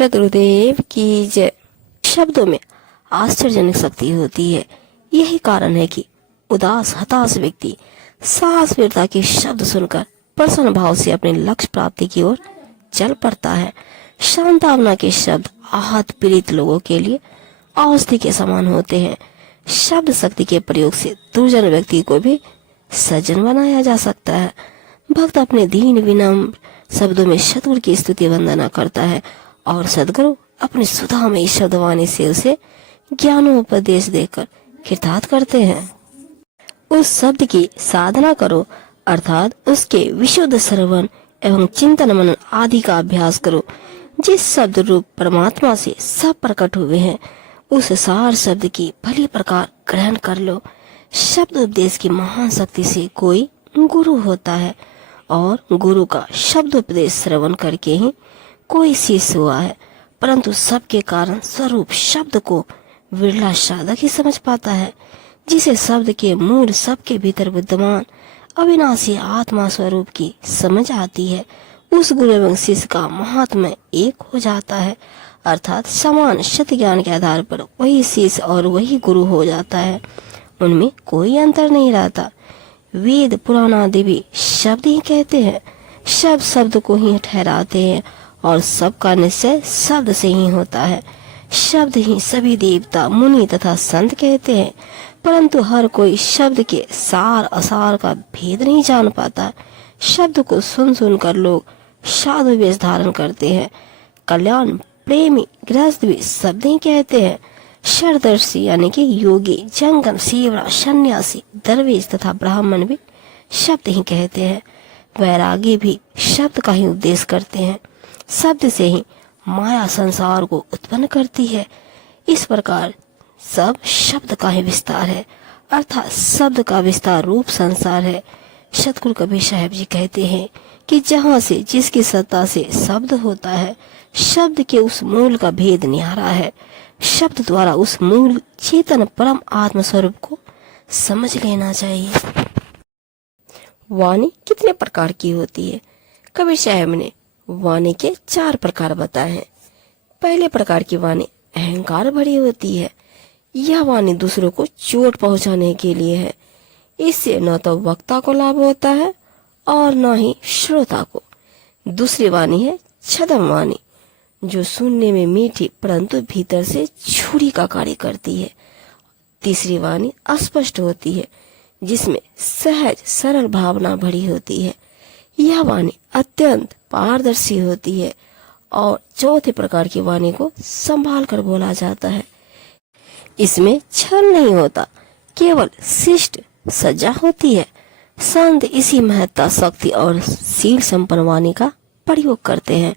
शत्रुदेव की जय। शब्दों में आश्चर्यजनक शक्ति होती है। यही कारण है कि उदास हताश व्यक्ति साहस वीरता के शब्द सुनकर प्रसन्न भाव से अपने लक्ष्य प्राप्ति की ओर चल पड़ता है। शांतावना के शब्द आहत पीड़ित लोगों के लिए औषधि के समान होते हैं। शब्द शक्ति के प्रयोग से दुर्जन व्यक्ति को भी सज्जन बनाया जा सकता है। भक्त अपने दीन विनम्र शब्दों में सतगुरु की स्तुति वंदना करता है और सदगुरु अपने सुधा में शब्दवाणी से उसे ज्ञानोपदेश देकर कृतार्थ करते हैं। उस शब्द की साधना करो, अर्थात उसके विशुद्ध श्रवण एवं चिंतन मनन आदि का अभ्यास करो। जिस शब्द रूप परमात्मा से सब प्रकट हुए हैं, उस सार शब्द की भली प्रकार ग्रहण कर लो। शब्द उपदेश की महान शक्ति से कोई गुरु होता है और गुरु का शब्द उपदेश श्रवण करके ही कोई शिष्य हुआ है, परंतु सबके कारण स्वरूप शब्द को विरला साधक ही समझ पाता है। जिसे शब्द के मूल सबके भीतर विद्यमान अविनाशी आत्मा स्वरूप की समझ आती है, उस गुरु एवं शिष्य का महात्म्य एक हो जाता है, अर्थात समान सत्य ज्ञान के आधार पर वही शिष्य और वही गुरु हो जाता है। उनमें कोई अंतर नहीं रहता। वेद पुराण आदि भी शब्द ही कहते हैं। शब्द शब्द को ही ठहराते हैं और सबका निश्चय शब्द से ही होता है। शब्द ही सभी देवता मुनि तथा संत कहते हैं, परंतु हर कोई शब्द के सार असार का भेद नहीं जान पाता। शब्द को सुन सुनकर लोग साधु वेश धारण करते हैं। कल्याण प्रेमी गृहस्थ भी शब्द ही कहते हैं। शरदर्शी यानी कि योगी, जंगम, सेवड़ा, सन्यासी, दरवेश तथा ब्राह्मण भी शब्द ही कहते हैं। वैरागी भी शब्द का ही उपदेश करते हैं। शब्द से ही माया संसार को उत्पन्न करती है। इस प्रकार सब शब्द का ही विस्तार है, अर्थात शब्द का विस्तार रूप संसार है। सतगुरु कबीर साहब जी कहते हैं कि जहाँ से जिसकी सत्ता से शब्द होता है, शब्द के उस मूल का भेद निहारा है। शब्द द्वारा उस मूल चेतन परम आत्म स्वरूप को समझ लेना चाहिए। वाणी कितने प्रकार की होती है? कबीर साहब ने वाणी के 4 प्रकार बताए हैं। पहले प्रकार की वाणी अहंकार भरी होती है। यह वाणी दूसरों को चोट पहुंचाने के लिए है। इससे न तो वक्ता को लाभ होता है और न ही श्रोता को। दूसरी वाणी है छद्म वाणी, जो सुनने में मीठी परंतु भीतर से छुरी का कार्य करती है। तीसरी वाणी अस्पष्ट होती है, जिसमें सहज सरल भावना भरी होती है। यह वाणी अत्यंत पारदर्शी होती है। और चौथे प्रकार की वाणी को संभाल कर बोला जाता है। इसमें छल नहीं होता, केवल शिष्ट सज्जा होती है। संत इसी महत्ता शक्ति और शील संपन्न वाणी का प्रयोग करते हैं।